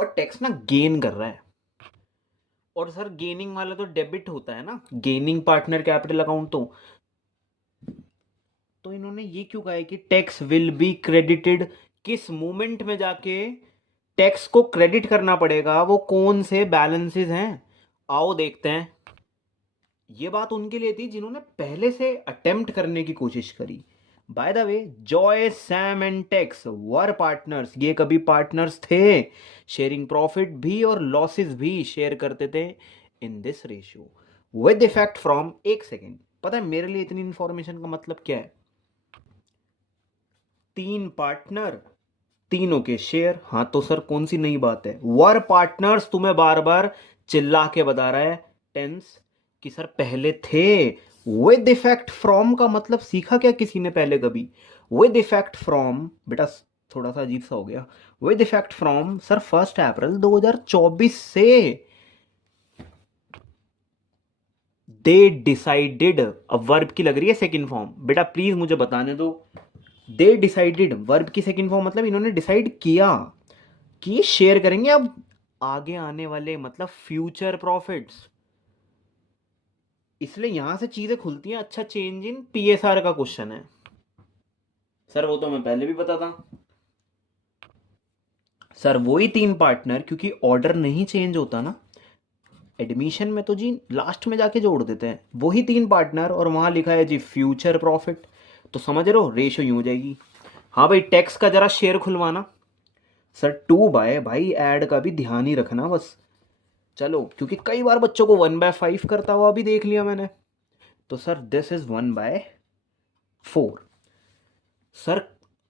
और टैक्स ना गेन कर रहा है। और सर गेनिंग वाला तो डेबिट होता है ना, गेनिंग पार्टनर कैपिटल अकाउंट। तो इन्होंने ये क्यों कहा है कि टैक्स विल बी क्रेडिटेड? किस मोमेंट में जाके टैक्स को क्रेडिट करना पड़ेगा, वो कौन से बैलेंसेस हैं? आओ देखते हैं। ये बात उनके लिए थी जिन्होंने पहले से अटेम्प्ट करने की कोशिश करी। By the way, Joy, Sam and Tex were partners. ये कभी पार्टनर्स थे, शेयरिंग प्रॉफिट भी और लॉसेस भी शेयर करते थे in this ratio with effect from. एक सेकेंड, पता है मेरे लिए इतनी इंफॉर्मेशन का मतलब क्या है? तीन पार्टनर, तीनों के शेयर। हाँ तो सर कौन सी नई बात है? वर पार्टनर्स तुम्हें बार बार चिल्ला के बता रहा है टेंस कि सर पहले थे। विद इफेक्ट फ्रॉम का मतलब सीखा क्या किसी ने पहले कभी? विद इफेक्ट फ्रॉम बेटा थोड़ा सा अजीब सा हो गया। विद इफेक्ट फ्रॉम सर 1 अप्रैल 2024 से दे डिसाइडेड। अब वर्ब की लग रही है सेकंड फॉर्म, बेटा प्लीज मुझे बताने दो। दे डिसाइडेड वर्ब की सेकंड फॉर्म, मतलब इन्होंने डिसाइड किया कि ये शेयर करेंगे अब आगे आने वाले, मतलब फ्यूचर प्रॉफिट्स। इसलिए यहां से चीजें खुलती हैं। अच्छा, चेंज इन पीएसआर का क्वेश्चन है सर, वो तो मैं पहले भी पता था सर। वही तीन पार्टनर, क्योंकि ऑर्डर नहीं चेंज होता ना एडमिशन में, तो जी लास्ट में जाके जोड़ देते हैं वही तीन पार्टनर, और वहां लिखा है जी फ्यूचर प्रॉफिट। तो समझ रहे हो, रेशो यूं हो जाएगी। हाँ भाई, टैक्स का जरा शेयर खुलवाना सर। 2/, भाई ऐड का भी ध्यान ही रखना बस। चलो, क्योंकि कई बार बच्चों को 1/5 करता हुआ भी देख लिया मैंने। तो सर दिस इज 1/4। सर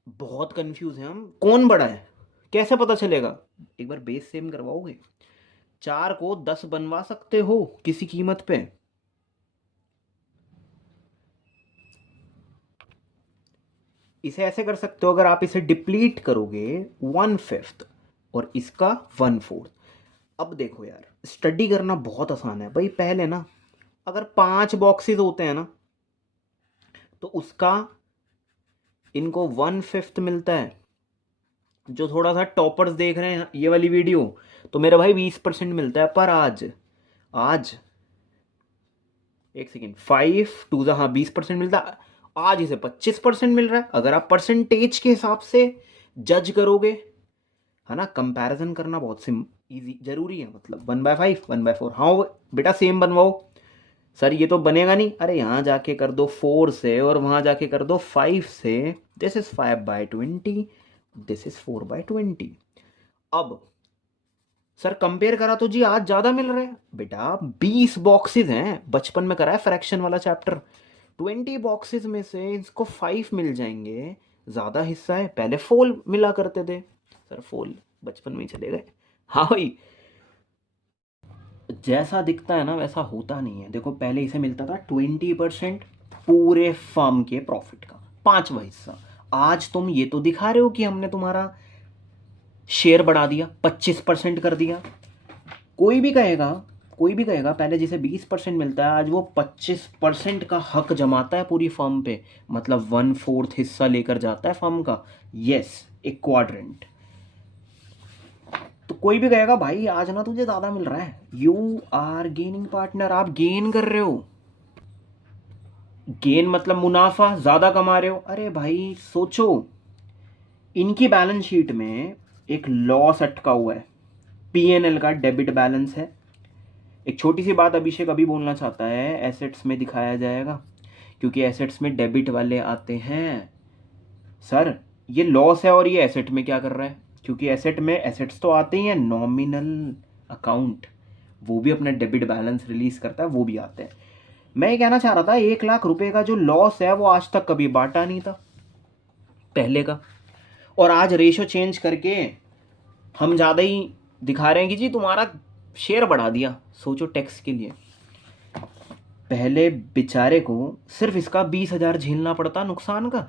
बहुत कंफ्यूज हैं हम, कौन बड़ा है कैसे पता चलेगा? एक बार बेस सेम करवाओगे? 4 को 10 बनवा सकते हो किसी कीमत पे? इसे ऐसे कर सकते हो, अगर आप इसे डिप्लीट करोगे 1/5 और इसका 1/4। अब देखो यार, स्टडी करना बहुत आसान है भाई। पहले ना, अगर 5 बॉक्सेस होते हैं ना, तो उसका इनको 1/5 मिलता है। जो थोड़ा सा टॉपर्स देख रहे हैं ये वाली वीडियो, तो मेरा भाई 20% मिलता है। पर आज आज एक सेकेंड, 5 2 हाँ 20% मिलता है। आज इसे 25% मिल रहा है। अगर आप परसेंटेज के हिसाब से जज करोगे, है ना, कंपैरिजन करना बहुत सिम इजी जरूरी है। मतलब 1/5 1/4। हाँ बेटा सेम बनवाओ। सर ये तो बनेगा नहीं। अरे यहाँ जाके कर दो 4 से, और वहां जाके कर दो 5 से। This is 5/20, this is 4/20। अब सर कंपेयर करा तो जी आज ज्यादा मिल रहा है। बेटा 20 बॉक्सेस हैं, बचपन में करा है फ्रैक्शन वाला चैप्टर। 20 बॉक्सेस में से इसको 5 मिल जाएंगे, ज्यादा हिस्सा है। पहले फोल मिला करते थे सर, फोल बचपन में ही चले गए। हाँ भाई, जैसा दिखता है ना वैसा होता नहीं है। देखो पहले इसे मिलता था 20% पूरे फर्म के प्रॉफिट का, पांचवा हिस्सा। आज तुम ये तो दिखा रहे हो कि हमने तुम्हारा शेयर बढ़ा दिया, 25% कर दिया। कोई भी कहेगा, कोई भी कहेगा पहले जिसे 20% मिलता है, आज वो 25% का हक जमाता है पूरी फर्म पे। मतलब 1/4 हिस्सा लेकर जाता है फर्म का। यस, एक क्वाड्रेंट। तो कोई भी कहेगा भाई आज ना तुझे ज्यादा मिल रहा है, यू आर गेनिंग पार्टनर, आप गेन कर रहे हो। गेन मतलब मुनाफा, ज्यादा कमा रहे हो। अरे भाई सोचो, इनकी बैलेंस शीट में एक लॉस अटका हुआ है, पीएनएल का डेबिट बैलेंस है। एक छोटी सी बात अभिषेक अभी बोलना चाहता है, एसेट्स में दिखाया जाएगा, क्योंकि एसेट्स में डेबिट वाले आते हैं। सर ये लॉस है और ये एसेट में क्या कर रहा है? क्योंकि एसेट में एसेट्स तो आते ही हैं, नॉमिनल अकाउंट, वो भी अपना डेबिट बैलेंस रिलीज करता है, वो भी आते हैं। मैं ये कहना चाह रहा था, 1 लाख रुपए का जो लॉस है वो आज तक कभी बांटा नहीं था पहले का। और आज रेशो चेंज करके हम ज़्यादा ही दिखा रहे हैं कि जी तुम्हारा शेयर बढ़ा दिया। सोचो टैक्स के लिए पहले बेचारे को सिर्फ इसका 20,000 झेलना पड़ता नुकसान का।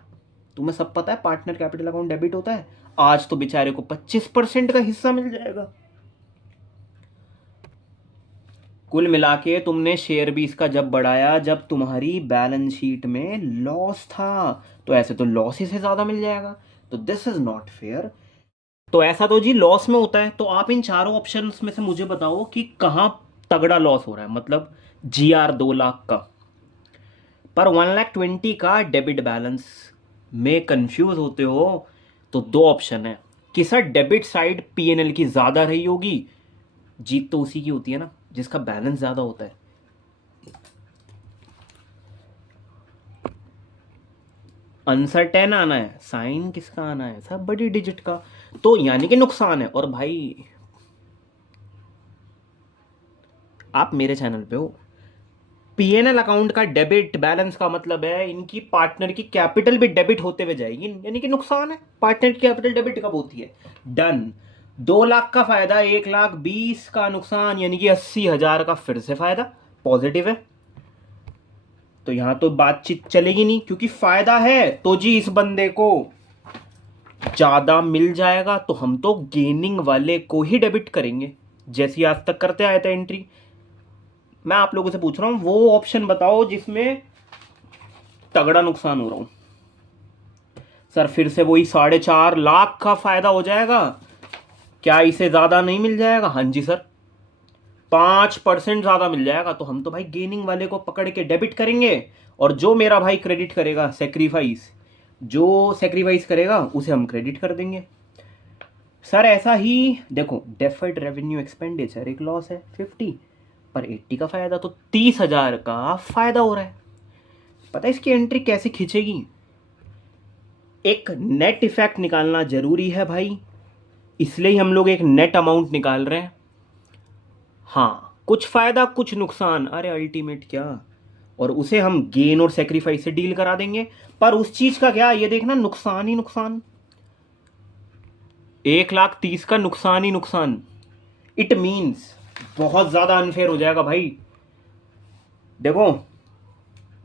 तुम्हें सब पता है पार्टनर कैपिटल अकाउंट डेबिट होता है। आज तो बेचारे को 25% का हिस्सा मिल जाएगा। कुल मिला के तुमने शेयर भी इसका जब बढ़ाया जब तुम्हारी बैलेंस शीट में लॉस था, तो ऐसे तो लॉस ही से ज्यादा मिल जाएगा। तो दिस इज नॉट फेयर। तो ऐसा तो जी लॉस में होता है। तो आप इन चारों ऑप्शंस में से मुझे बताओ कि कहाँ तगड़ा लॉस हो रहा है, मतलब GR 2 लाख का, पर 1,20,000 का डेबिट बैलेंस में कंफ्यूज होते हो तो दो ऑप्शन है कि सर डेबिट साइड P&L की ज़्यादा रही होगी, जीत तो उसी की होती है ना जिसका बैलेंस ज़्यादा होता है। आंसर 10 आना है, साइन किसका आना है, सब बड़ी डिजिट का, तो यानी कि नुकसान है। और भाई आप मेरे चैनल पे हो, P&L अकाउंट का डेबिट बैलेंस का मतलब है इनकी पार्टनर की कैपिटल भी डेबिट होते हुए जाएगी, यानी कि नुकसान है। पार्टनर की कैपिटल डेबिट कब होती है? डन। 2 लाख का फायदा, 1,20,000 का नुकसान, यानी कि 80,000 का फिर से फायदा, पॉजिटिव है। तो यहां तो बातचीत चलेगी नहीं, क्योंकि फायदा है तो जी इस बंदे को ज्यादा मिल जाएगा, तो हम तो गेनिंग वाले को ही डेबिट करेंगे, जैसी आज तक करते आए थे एंट्री। मैं आप लोगों से पूछ रहा हूं वो ऑप्शन बताओ जिसमें तगड़ा नुकसान हो रहा हूं। सर फिर से वही 4.5 लाख का फायदा हो जाएगा, क्या इसे ज्यादा नहीं मिल जाएगा? हाँ जी सर, 5% ज्यादा मिल जाएगा। तो हम तो भाई गेनिंग वाले को पकड़ के डेबिट करेंगे, और जो मेरा भाई क्रेडिट करेगा, जो सेक्रीफाइस करेगा उसे हम क्रेडिट कर देंगे। सर ऐसा ही देखो, डेफर्ड रेवेन्यू एक्सपेंडिचर एक लॉस है 50, पर 80 का फायदा, तो 30,000 का फायदा हो रहा है। पता है इसकी एंट्री कैसे खींचेगी? एक नेट इफेक्ट निकालना जरूरी है भाई, इसलिए ही हम लोग एक नेट अमाउंट निकाल रहे हैं। हाँ, कुछ फायदा कुछ नुकसान, अरे अल्टीमेट क्या, और उसे हम गेन और सेक्रीफाइस से डील करा देंगे। पर उस चीज का क्या, ये देखना नुकसान ही नुकसान, 1,30,000 का नुकसान ही नुकसान। इट मीन्स बहुत ज्यादा अनफेयर हो जाएगा भाई। देखो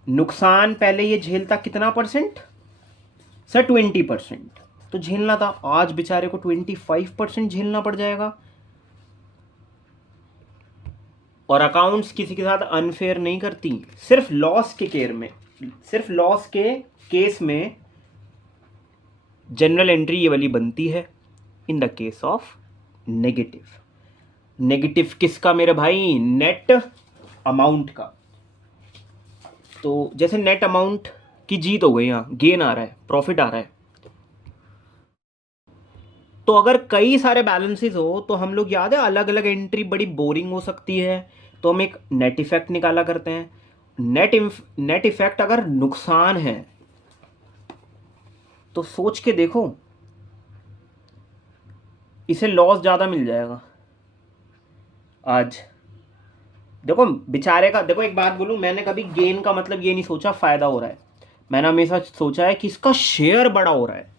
नुकसान पहले ये झेलता कितना परसेंट? सर 20%, तो झेलना था, आज बेचारे को 25% झेलना पड़ जाएगा। और अकाउंट्स किसी के साथ अनफेयर नहीं करती, सिर्फ लॉस के केस में जनरल एंट्री ये वाली बनती है in the case of negative किसका मेरे भाई? नेट अमाउंट का। तो जैसे नेट अमाउंट की जीत हो गई, यहाँ गेन आ रहा है, प्रॉफिट आ रहा है। तो अगर कई सारे बैलेंसेस हो तो हम लोग, याद है अलग अलग एंट्री बड़ी बोरिंग हो सकती है, तो हम एक नेट इफेक्ट निकाला करते हैं। नेट इफेक्ट अगर नुकसान है तो सोच के देखो, इसे लॉस ज्यादा मिल जाएगा आज। देखो बेचारे का, देखो एक बात बोलूं, मैंने कभी गेन का मतलब ये नहीं सोचा फायदा हो रहा है, मैंने हमेशा सोचा है कि इसका शेयर बड़ा हो रहा है।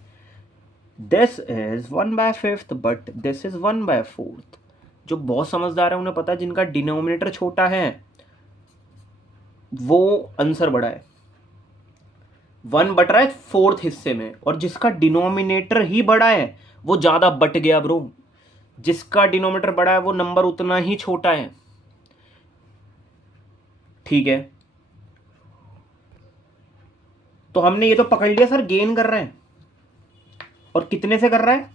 This is 1/5 but this is 1/4। जो बहुत समझदार है उन्हें पता है, जिनका डिनोमिनेटर छोटा है वो आंसर बड़ा है, 1 बट रहा है 4th हिस्से में, और जिसका डिनोमिनेटर ही बड़ा है वो ज्यादा बट गया ब्रो। जिसका डिनोमिनेटर बड़ा है वो नंबर उतना ही छोटा है, ठीक है। तो हमने ये तो पकड़ लिया सर गेन कर रहे हैं, और कितने से कर रहा है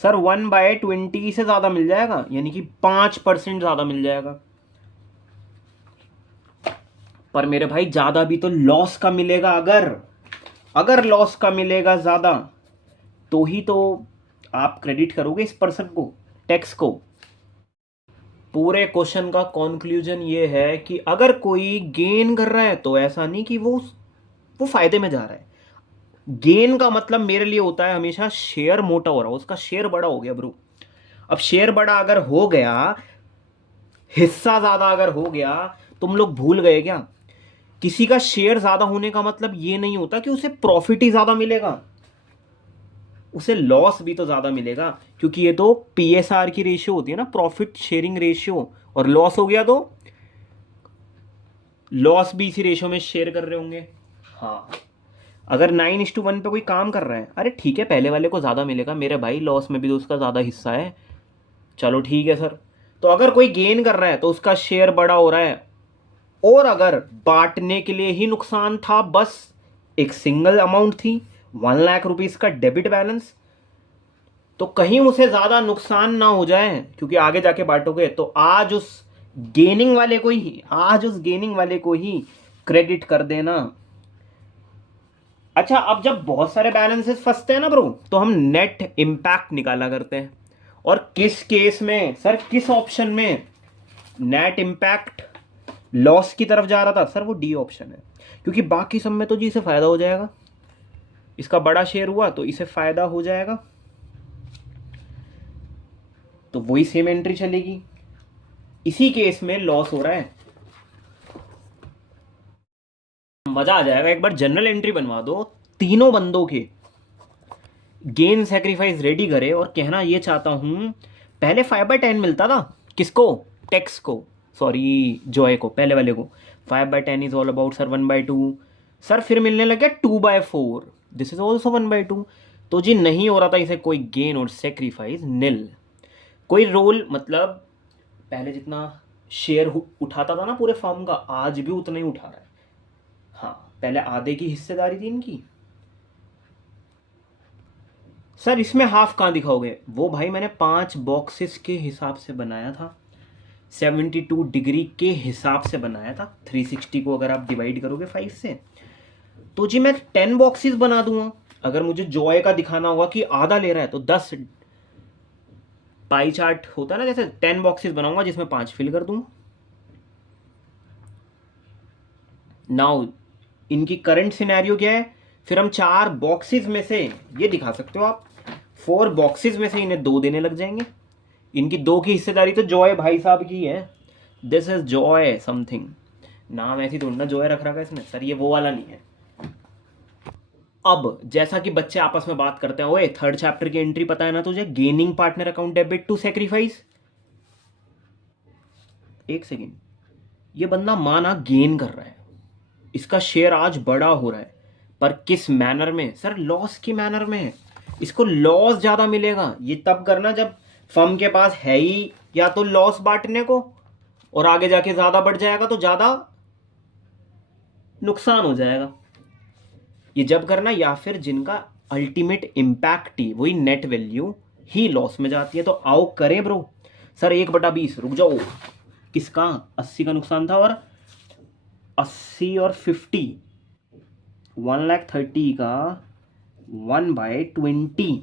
सर? 1/20 से ज्यादा मिल जाएगा, यानी कि 5% ज्यादा मिल जाएगा। पर मेरे भाई ज्यादा भी तो लॉस का मिलेगा, अगर लॉस का मिलेगा ज्यादा तो ही तो आप क्रेडिट करोगे इस पर्सन को, टैक्स को। पूरे क्वेश्चन का कंक्लूजन ये है कि अगर कोई गेन कर रहा है तो ऐसा नहीं कि वो फायदे में जा रहा है। गेन का मतलब मेरे लिए होता है हमेशा शेयर मोटा हो रहा हो, उसका शेयर बड़ा हो गया ब्रो। अब शेयर बड़ा अगर हो गया, हिस्सा ज्यादा अगर हो गया, तुम लोग भूल गए क्या? किसी का शेयर ज्यादा होने का मतलब ये नहीं होता कि उसे प्रॉफिट ही ज्यादा मिलेगा, उसे लॉस भी तो ज्यादा मिलेगा, क्योंकि ये तो PSR की रेशियो होती है ना, प्रॉफिट शेयरिंग रेशियो, और लॉस हो गया तो लॉस भी इसी रेशियो में शेयर कर रहे होंगे। हाँ, अगर 9:1 पे कोई काम कर रहा है, अरे ठीक है पहले वाले को ज़्यादा मिलेगा मेरे भाई, लॉस में भी तो उसका ज़्यादा हिस्सा है, चलो ठीक है सर। तो अगर कोई गेन कर रहा है तो उसका शेयर बड़ा हो रहा है, और अगर बांटने के लिए ही नुकसान था, बस एक सिंगल अमाउंट थी 1,00,000 रुपीज़ का डेबिट बैलेंस, तो कहीं उसे ज़्यादा नुकसान ना हो जाए, क्योंकि आगे जाके बांटोगे तो आज उस गेनिंग वाले को ही क्रेडिट कर देना। अच्छा, अब जब बहुत सारे बैलेंसेस फंसते हैं ना ब्रो, तो हम नेट इम्पैक्ट निकाला करते हैं। और किस केस में सर, किस ऑप्शन में नेट इम्पैक्ट लॉस की तरफ जा रहा था सर? वो डी ऑप्शन है, क्योंकि बाकी सब में तो जी इसे फायदा हो जाएगा, इसका बड़ा शेयर हुआ तो इसे फायदा हो जाएगा, तो वही सेम एंट्री चलेगी। इसी केस में लॉस हो रहा है, मजा आ जाएगा। एक बार जनरल एंट्री बनवा दो, तीनों बंदों के गेन सैक्रिफाइस रेडी करे और कहना ये चाहता हूं, पहले 5/10 मिलता था किसको? टेक्स को, सॉरी जॉय को, पहले वाले को 5/10 is all about sir 1/2 sir, फिर मिलने लग गया 2/4, दिस इज ऑल्सो 1/2। तो जी नहीं हो रहा था इसे कोई गेन और सेक्रीफाइस, नील। कोई रोल, मतलब पहले जितना शेयर उठाता था ना पूरे फर्म का, आज भी उतना ही उठा रहा है। हाँ, पहले आधे की हिस्सेदारी थी इनकी। सर इसमें हाफ कहाँ दिखाओगे? वो भाई मैंने 5 बॉक्सेस के हिसाब से बनाया था, 72 डिग्री के हिसाब से बनाया था। 360 को अगर आप डिवाइड करोगे 5 से, तो जी मैं 10 बॉक्सेस बना दूंगा। अगर मुझे जॉय का दिखाना होगा कि आधा ले रहा है, तो 10 पाई चार्ट होता है ना, जैसे 10 बॉक्सेस बनाऊंगा जिसमें 5 फिल कर दूंगा। नाउ इनकी करंट सिनेरियो क्या है? फिर हम 4 बॉक्सेस में से, ये दिखा सकते हो आप, 4 बॉक्सेस में से इन्हें 2 देने लग जाएंगे। इनकी 2 की हिस्सेदारी तो जॉय भाई साहब की है, दिस इज जॉय समथिंग, नाम ऐसी थोड़ी ना जॉय रख रखा है इसने सर, ये वो वाला नहीं है। अब जैसा कि बच्चे आपस में बात करते हैं, ओए 3rd चैप्टर की एंट्री पता है ना तुझे? Gaining partner account debit to sacrifice. एक सेकेंड, ये बंदा माना गेन कर रहा है, इसका शेयर आज बड़ा हो रहा है, पर किस मैनर में सर? लॉस की मैनर में। इसको लॉस ज्यादा मिलेगा। ये तब करना जब फर्म के पास है ही या तो लॉस बांटने को, और आगे जाके ज्यादा बढ़ जाएगा तो ज्यादा नुकसान हो जाएगा। ये जब करना, या फिर जिनका अल्टीमेट इम्पैक्ट ही वही नेट वैल्यू ही लॉस में जाती है। तो आओ करें ब्रो। सर 1/20, रुक जाओ, किसका? 80 का नुकसान था, और 80 और 50, 1,30,000 का 1/20,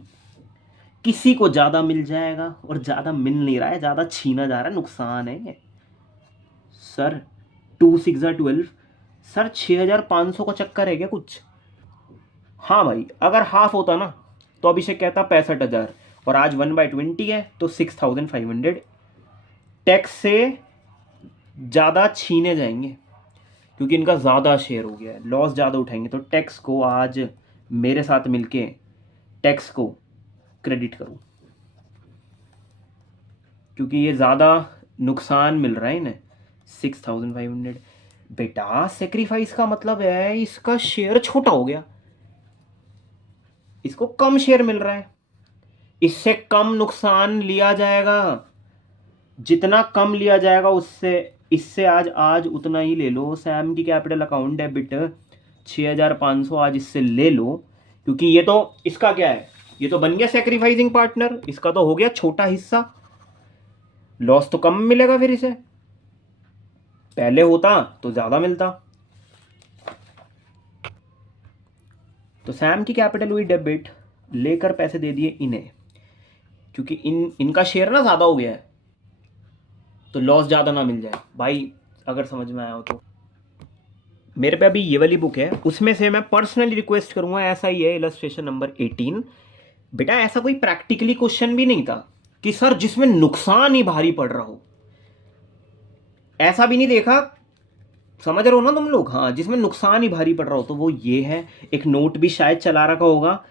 किसी को ज्यादा मिल जाएगा, और ज्यादा मिल नहीं रहा है, ज्यादा छीना जा रहा है, नुकसान है ये सर। 2 6 12 सर, 6,500 का चक्कर है क्या कुछ? हाँ भाई, अगर हाफ होता ना तो अभिषेक कहता 65,000, और आज 1/20 है तो 6,500 टैक्स से ज़्यादा छीने जाएंगे, क्योंकि इनका ज़्यादा शेयर हो गया है, लॉस ज़्यादा उठाएंगे। तो टैक्स को आज मेरे साथ मिलके टैक्स को क्रेडिट करूँ, क्योंकि ये ज़्यादा नुकसान मिल रहा है इन्हें, 6,500। बेटा सेक्रीफाइस का मतलब है इसका शेयर छोटा हो गया, इसको कम शेयर मिल रहा है, इससे कम नुकसान लिया जाएगा। जितना कम लिया जाएगा उससे, इससे आज उतना ही ले लो। सैम की कैपिटल अकाउंट डेबिट 6,500 आज इससे ले लो, क्योंकि ये तो इसका क्या है, ये तो बन गया सेक्रीफाइसिंग पार्टनर, इसका तो हो गया छोटा हिस्सा, लॉस तो कम मिलेगा फिर इसे। पहले होता तो ज्यादा मिलता। तो सैम की कैपिटल हुई डेबिट, लेकर पैसे दे दिए इन्हें, क्योंकि इनका शेयर ना ज्यादा हो गया है, तो लॉस ज्यादा ना मिल जाए भाई। अगर समझ में आया हो तो मेरे पे अभी ये वाली बुक है, उसमें से मैं पर्सनली रिक्वेस्ट करूंगा, ऐसा ही है इलस्ट्रेशन नंबर 18। बेटा ऐसा कोई प्रैक्टिकली क्वेश्चन भी नहीं था कि सर जिसमें नुकसान ही भारी पड़ रहा हो, ऐसा भी नहीं देखा, समझ रहे हो ना तुम लोग? हाँ, जिसमें नुकसान ही भारी पड़ रहा हो, तो वो ये है। एक नोट भी शायद चला रखा होगा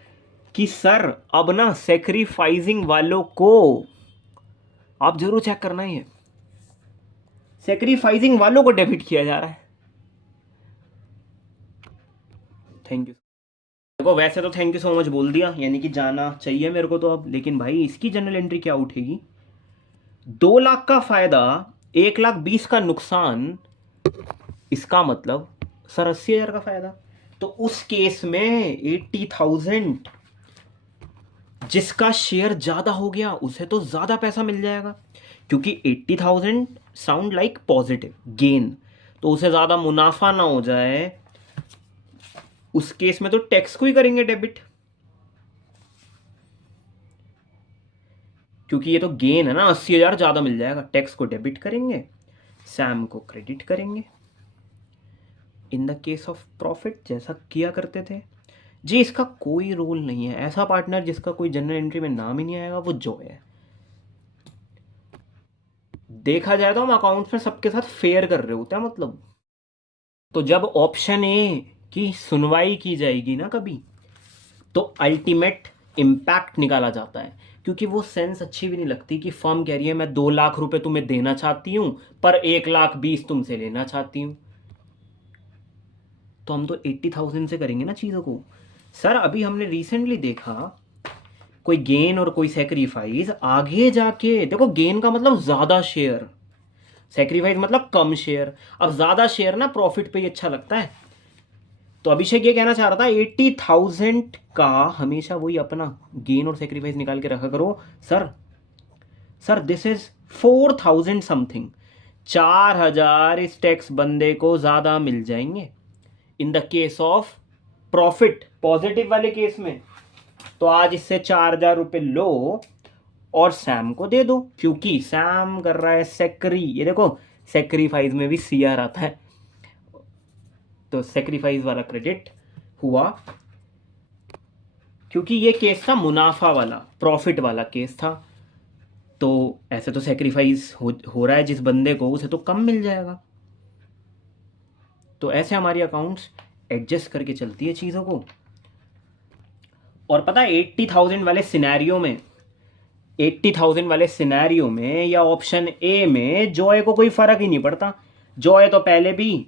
कि सर अब ना सेक्रीफाइसिंग वालों को, आप जरूर चेक करना, ये सेक्रीफाइसिंग वालों को डेबिट किया जा रहा है। Thank you. देखो वैसे तो थैंक यू सो मच बोल दिया, यानी कि जाना चाहिए मेरे को तो अब, लेकिन भाई इसकी जनरल एंट्री क्या उठेगी? 2 लाख का फायदा, 1,20,000 का नुकसान, इसका मतलब सर 80,000 का फायदा। तो उस केस में 80,000 जिसका शेयर ज्यादा हो गया उसे तो ज्यादा पैसा मिल जाएगा, क्योंकि 80,000 साउंड लाइक पॉजिटिव गेन, तो उसे ज्यादा मुनाफा ना हो जाए, उस केस में तो टैक्स को ही करेंगे डेबिट, क्योंकि ये तो गेन है ना, 80,000 ज्यादा मिल जाएगा, टैक्स को डेबिट करेंगे, सैम को क्रेडिट करेंगे। In the case of profit जैसा किया करते थे जी। इसका कोई रोल नहीं है, ऐसा पार्टनर जिसका कोई जनरल एंट्री में नाम ही नहीं आएगा वो जॉय है। देखा जाए तो हम अकाउंट्स में सबके साथ फेयर कर रहे होते हैं मतलब। तो जब ऑप्शन ए की सुनवाई की जाएगी ना कभी, तो अल्टीमेट इम्पैक्ट निकाला जाता है, क्योंकि वो सेंस अच्छी भी नहीं लगती कि फर्म कह रही है मैं 2 लाख रुपए तुम्हें देना चाहती हूं पर 1,20,000 तुमसे लेना चाहती हूं। तो हम तो 80,000 से करेंगे ना चीज़ों को। सर अभी हमने रिसेंटली देखा कोई गेन और कोई सेक्रीफाइस, आगे जाके देखो गेन का मतलब ज़्यादा शेयर, सेक्रीफाइस मतलब कम शेयर। अब ज़्यादा शेयर ना प्रॉफिट पे ही अच्छा लगता है। तो अभिषेक ये कहना चाह रहा था 80,000 का हमेशा वही अपना गेन और सेक्रीफाइस निकाल के रखा करो। सर दिस इज 4,000 समथिंग, 4,000 इस टैक्स बंदे को ज़्यादा मिल जाएंगे in the case of profit, positive वाले केस में। तो आज इससे 4,000 रुपये लो और सैम को दे दो, क्योंकि सैम कर रहा है सेक्री, ये देखो सेक्रीफाइस में भी सीआर आता है, तो सेक्रीफाइस वाला क्रेडिट हुआ, क्योंकि ये केस था मुनाफा वाला, प्रॉफिट वाला केस था। तो ऐसे तो सेक्रीफाइस हो रहा है जिस बंदे को, उसे तो कम मिल जाएगा। तो ऐसे हमारी अकाउंट्स एडजस्ट करके चलती है चीज़ों को। और पता है 80,000 वाले सिनेरियो में, 80,000 वाले सिनेरियो में या ऑप्शन ए में जॉय को कोई फर्क ही नहीं पड़ता। जॉय तो पहले भी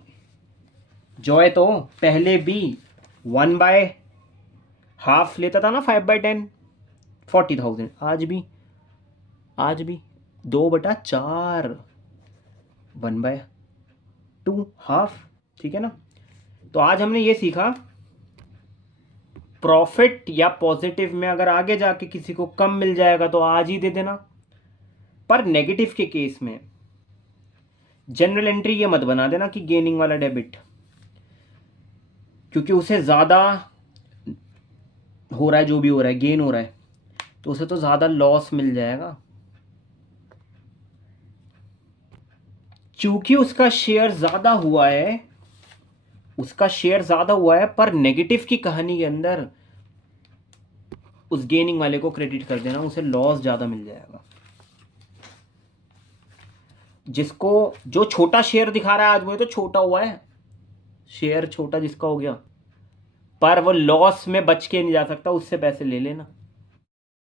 1/2 लेता था ना, 5/10, 40,000। आज भी 2/4, 1/2 हाफ, ठीक है ना। तो आज हमने ये सीखा प्रॉफिट या पॉजिटिव में अगर आगे जाके किसी को कम मिल जाएगा तो आज ही दे देना, पर नेगेटिव के केस में जनरल एंट्री ये मत बना देना कि गेनिंग वाला डेबिट, क्योंकि उसे ज़्यादा हो रहा है, जो भी हो रहा है गेन हो रहा है, तो उसे तो ज़्यादा लॉस मिल जाएगा, क्योंकि उसका शेयर ज़्यादा हुआ है, पर नेगेटिव की कहानी के अंदर उस गेनिंग वाले को क्रेडिट कर देना, उसे लॉस ज़्यादा मिल जाएगा। जिसको जो छोटा शेयर दिखा रहा है आज, वो तो छोटा हुआ है, शेयर छोटा जिसका हो गया, पर वो लॉस में बच के नहीं जा सकता, उससे पैसे ले लेना।